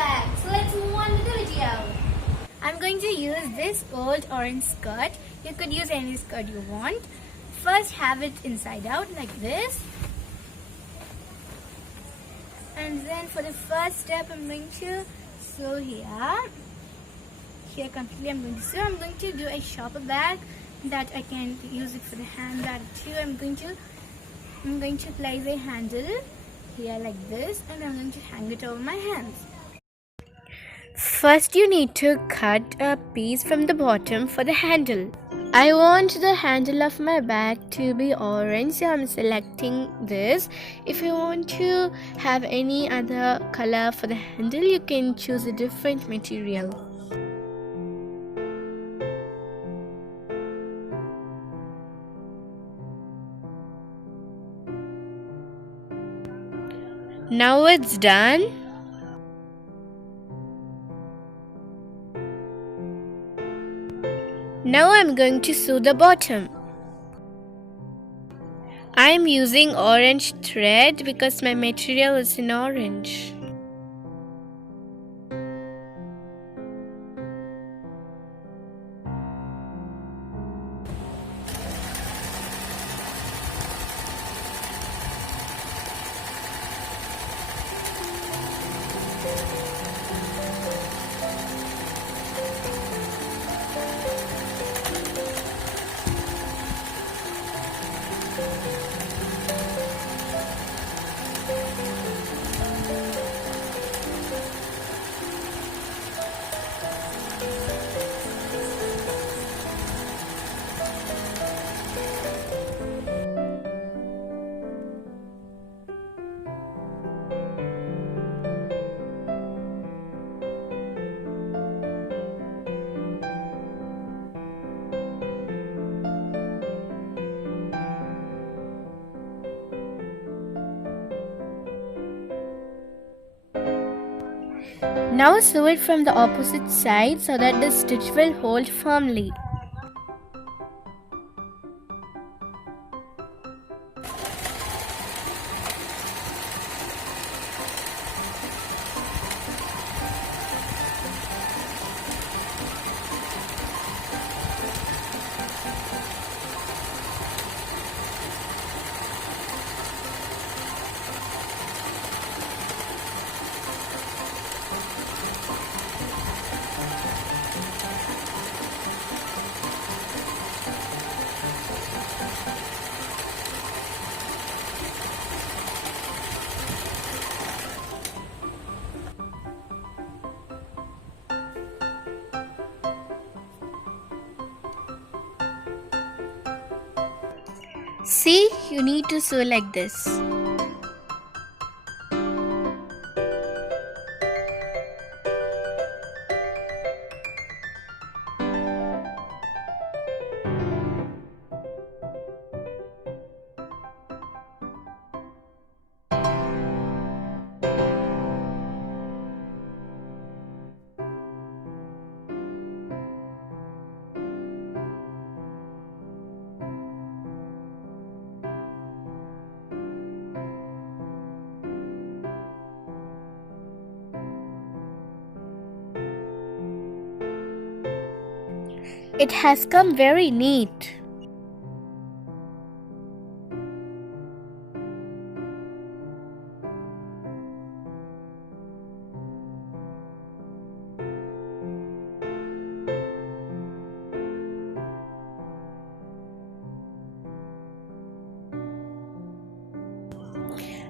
bag. So let's move on to the video. I'm going to use this old orange skirt. You could use any skirt you want. First have it inside out like this. And then for the first step I'm going to sew here. Here completely I'm going to sew. I'm going to do a shopper bag that I can use it for the handbag too. I'm going to place a handle here like this, and I'm going to hang it over my hands. First you need to cut a piece from the bottom for the handle. I want the handle of my bag to be orange, so I'm selecting this. If you want to have any other color for the handle, you can choose a different material. Now it's done. Now I'm going to sew the bottom. I am using orange thread because my material is in orange. Now sew it from the opposite side so that the stitch will hold firmly. See, you need to sew like this. It has come very neat.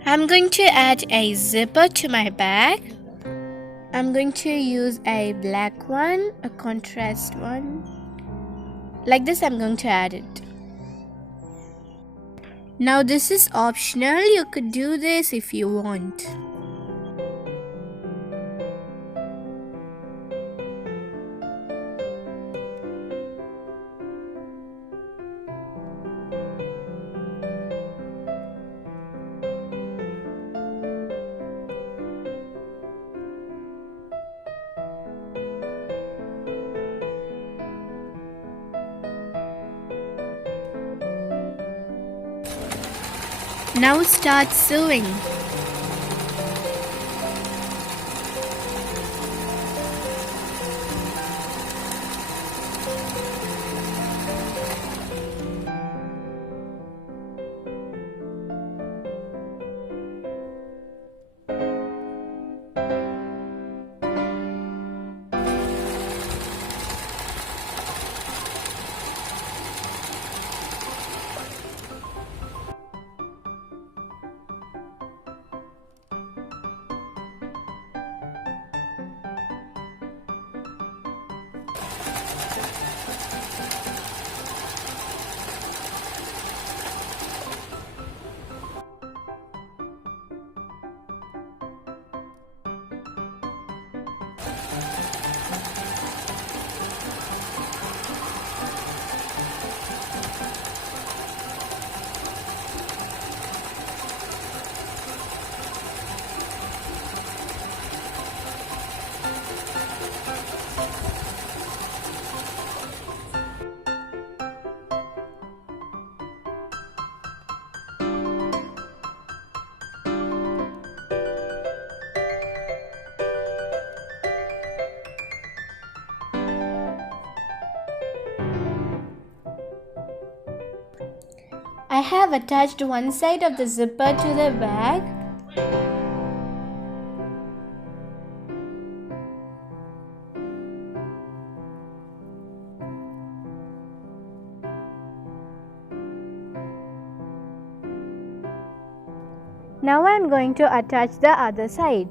I'm going to add a zipper to my bag. I'm going to use a black one, a contrast one. Like this, I'm going to add it. Now this is optional. You could do this if you want. Now start sewing. I have attached one side of the zipper to the bag. Now I am going to attach the other side.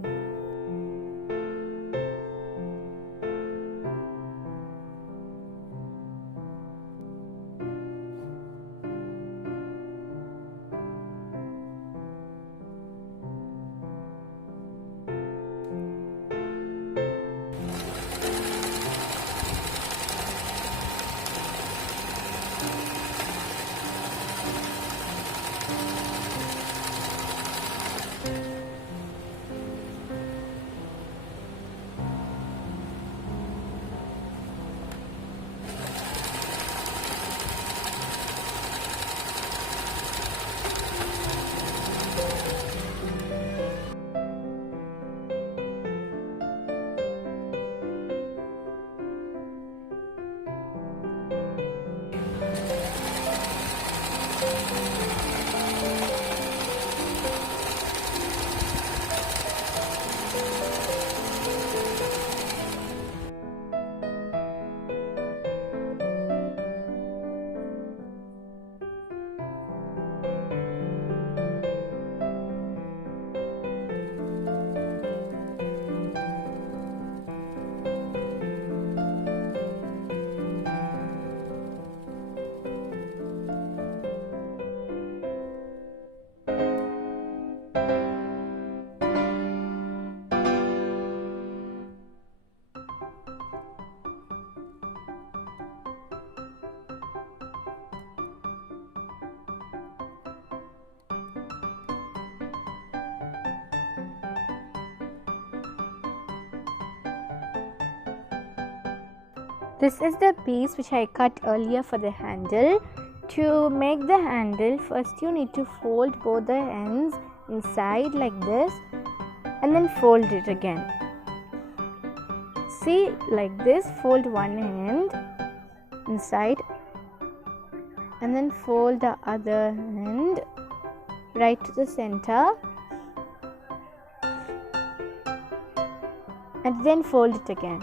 This is the piece which I cut earlier for the handle. To make the handle, first you need to fold both the ends inside like this and then fold it again. See, like this, fold one end inside and then fold the other end right to the center and then fold it again.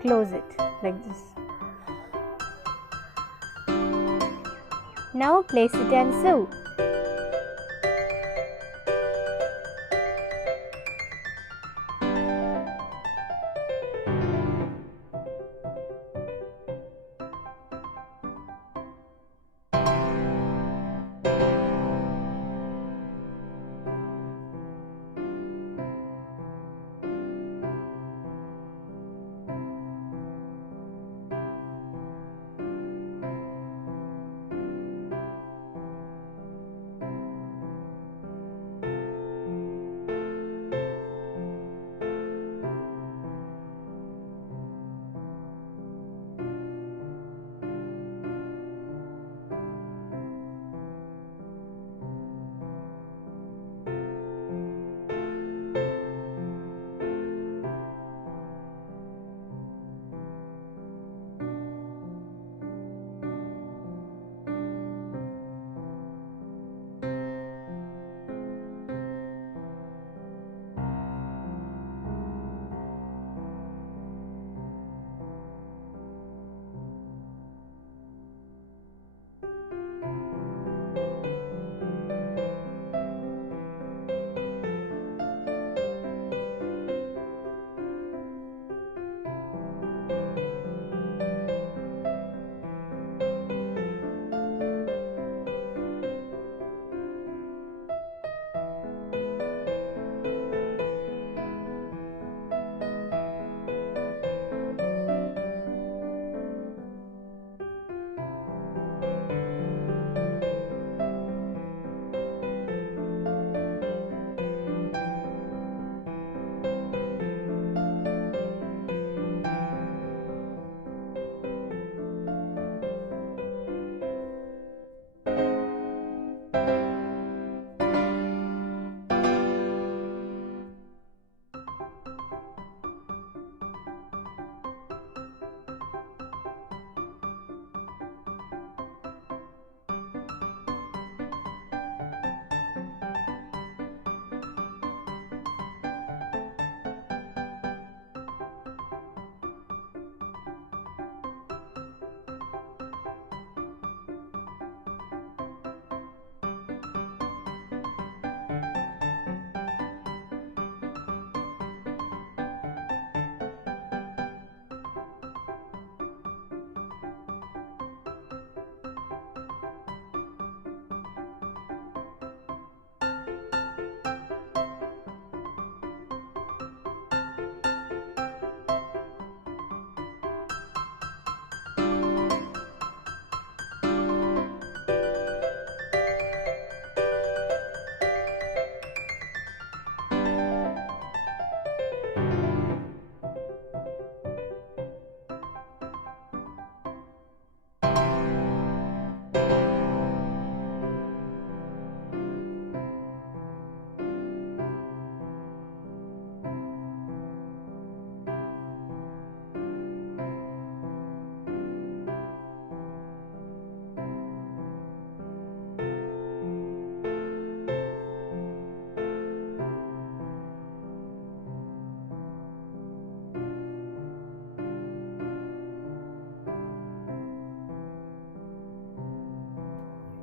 Close it like this. Now place it and sew.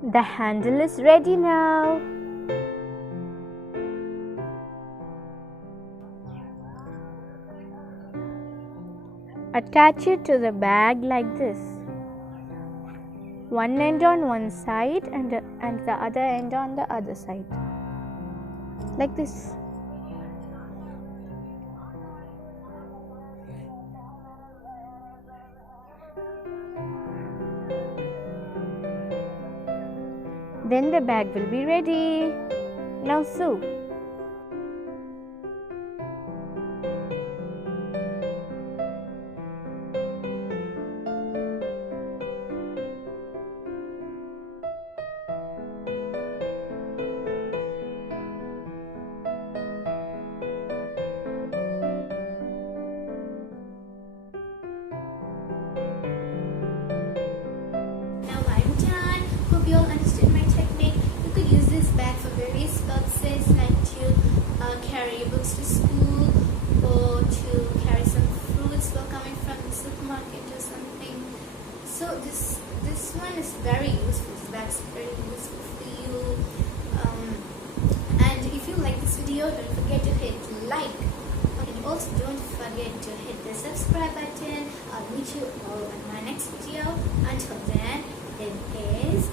The handle is ready now. Attach it to the bag like this. One end on one side and the other end on the other side. Like this. Then the bag will be ready. Now sew. Hope you all understood my technique. You could use this bag for various purposes, like to carry your books to school, or to carry some fruits while coming from the supermarket or something. So this one is very useful. This bag is very useful for you. And if you like this video, don't forget to hit like. And also don't forget to hit the subscribe button. I'll meet you all in my next video. Until then, it is